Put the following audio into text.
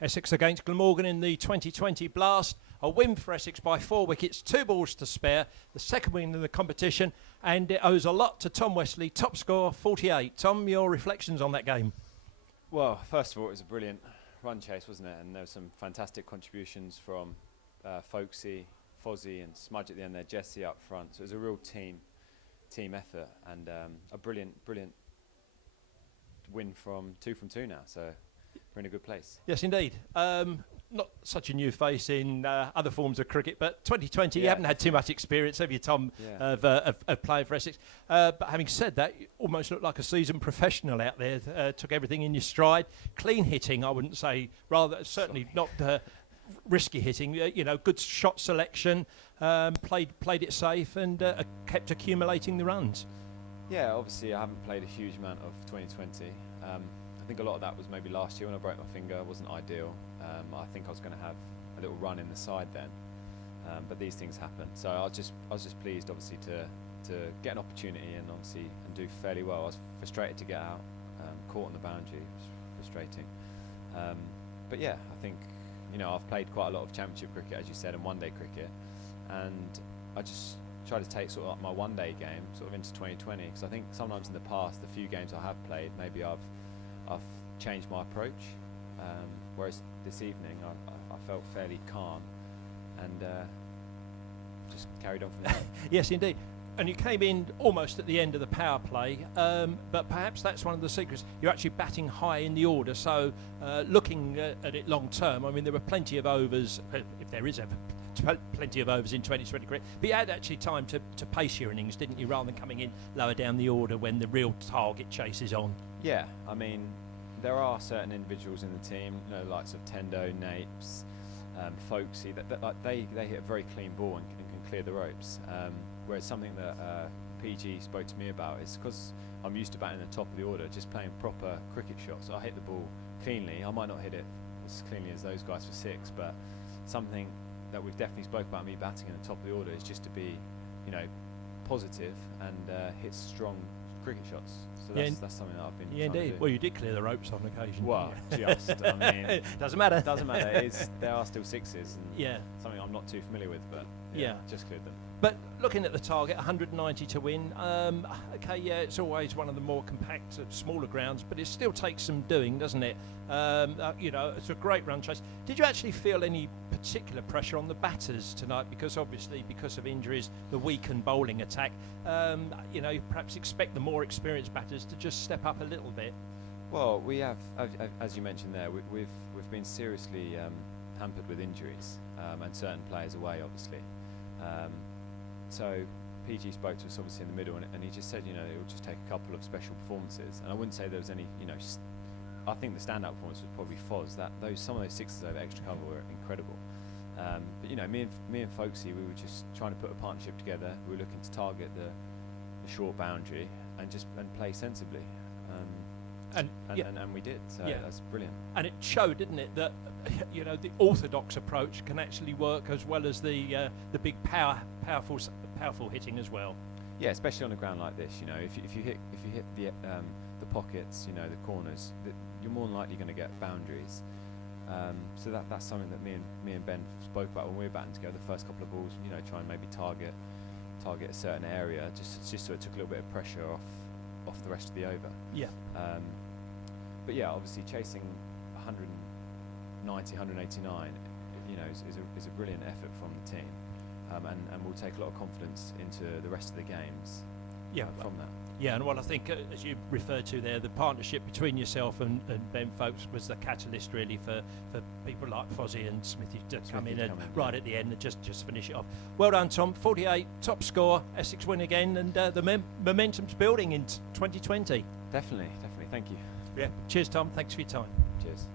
Essex against Glamorgan in the 2020 Blast. A win for Essex by 4 wickets, 2 balls to spare. The second win in the competition, and it owes a lot to Tom Westley, top score 48. Tom, your reflections on that game? Well, first of all, it was a brilliant run chase, wasn't it? And there were some fantastic contributions from Folksy, Fozzie and Smudge at the end there, Jesse up front. So it was a real team effort, and a brilliant win from two now. So we're in a good place. Yes, indeed. Not such a new face in other forms of cricket, but 2020, you haven't had too much experience, have you, Tom, of playing for Essex? But having said that, you almost looked like a seasoned professional out there. Took everything in your stride. Clean hitting, I wouldn't say. Rather, certainly not risky hitting. Good shot selection. Played it safe and kept accumulating the runs. Yeah, obviously I haven't played a huge amount of 2020. I think a lot of that was maybe last year when I broke my finger. It wasn't ideal. I think I was going to have a little run in the side then, but these things happen. So I was just pleased, obviously, to get an opportunity and do fairly well. I was frustrated to get out, caught on the boundary. It was frustrating. But yeah, I think I've played quite a lot of championship cricket, as you said, and one-day cricket, and I just try to take sort of my one-day game sort of into 2020, because I think sometimes in the past, the few games I have played, maybe I've changed my approach, whereas this evening I felt fairly calm and just carried on from there. Yes, indeed. And you came in almost at the end of the power play, but perhaps that's one of the secrets. You're actually batting high in the order, so looking at it long term, I mean, there were plenty of overs, if there is ever plenty of overs in 2020 cricket, but you had actually time to pace your innings, didn't you, rather than coming in lower down the order when the real target chase is on? Yeah, I mean, there are certain individuals in the team, likes of Tendo, Napes, Folksy, that they hit a very clean ball and can clear the ropes. Whereas something that PG spoke to me about is because I'm used to batting at the top of the order, just playing proper cricket shots. I hit the ball cleanly. I might not hit it as cleanly as those guys for 6, but something that we've definitely spoke about me batting at the top of the order is just to be, positive and hit strong cricket shots. So that's something that I've been trying to do. Well, you did clear the ropes on occasion. Well, I mean, doesn't matter. Doesn't matter. There are still 6s. And something I'm not too familiar with, but just cleared them. But looking at the target, 190 to win. It's always one of the more compact, smaller grounds, but it still takes some doing, doesn't it? It's a great run chase. Did you actually feel any particular pressure on the batters tonight? Because obviously, because of injuries, the weakened bowling attack, perhaps expect the more experienced batters to just step up a little bit. Well, we have, as you mentioned there, we've been seriously hampered with injuries and certain players away, obviously. So PG spoke to us obviously in the middle, and he just said, it will just take a couple of special performances. And I wouldn't say there was any, I think the standout performance was probably Foz. Some of those 6s over extra cover were incredible. But me and Folksy, we were just trying to put a partnership together. We were looking to target the short boundary and play sensibly. And we did. So that's brilliant. And it showed, didn't it, that the orthodox approach can actually work as well as the big powerful hitting as well. Yeah, especially on a ground like this. If you hit the pockets, the corners, you're more than likely going to get boundaries. So that's something that me and Ben spoke about when we were batting together. The first couple of balls, try and maybe target a certain area, just so it took a little bit of pressure off the rest of the over. Yeah. But yeah, obviously chasing 190, 189, is a brilliant effort from the team, and will take a lot of confidence into the rest of the games. From that. Yeah, and what I think, as you referred to there, the partnership between yourself and Ben Folks was the catalyst really for people like Fozzie and Smithy to come in right at the end and just finish it off. Well done, Tom. 48, top score, Essex win again, and the momentum's building in 2020. Definitely. Thank you. Yeah. Cheers, Tom. Thanks for your time. Cheers.